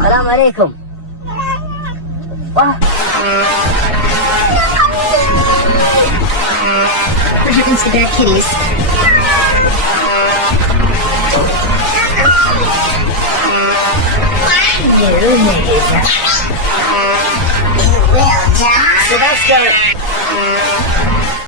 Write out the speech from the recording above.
Assalamualaikum. Wah. Happens to their kitties. You need that. You will die. So that's got